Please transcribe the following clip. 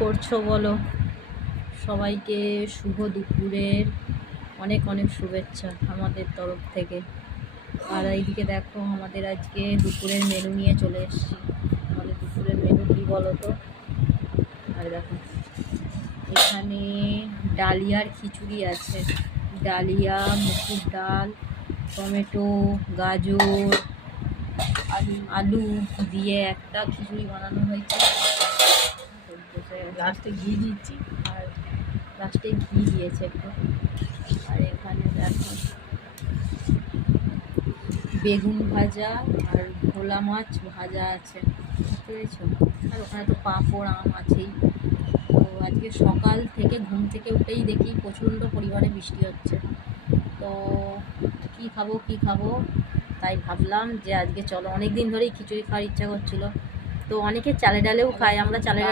করছো বলো? সবাইকে শুভ দুপুরের অনেক অনেক শুভেচ্ছা আমাদের তরফ থেকে। আর এইদিকে দেখো, আমাদের আজকে দুপুরের মেনু নিয়ে চলে এসেছি। আমাদের দুপুরের মেনু কী বলো তো? আর দেখো, এখানে ডালিয়ার খিচুড়ি আছে। ডালিয়া, মুসুর ডাল, টমেটো, গাজর, আলু দিয়ে একটা খিচুড়ি বানানো হয়েছে। লাস্টে ঘি দিচ্ছি, আর লাস্টে ঘি দিয়েছে একটু। আর এখানে দেখো বেগুন ভাজা আর ভোলা মাছ ভাজা আছে, বুঝতে পেরেছো? আর ওখানে তো পাঁপড়, আম আছেই। তো আজকে সকাল থেকে ঘুম থেকে উঠেই দেখি প্রচণ্ড পরিমাণে বৃষ্টি হচ্ছে। তো কী খাবো কী খাবো, তাই ভাবলাম যে আজকে চলো, অনেক দিন ধরেই খিচুড়ি খাওয়ার ইচ্ছা করছিল। তো অনেকে চালে ডালেও খায়, আমরা চালে ডালে